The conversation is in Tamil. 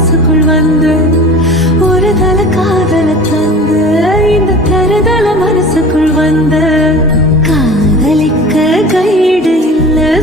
மனசுக்குள் வந்து ஒரு தல காதல தந்து இந்த தருதல மனசுக்குள் வந்து காதலிக்க கைடு இல்ல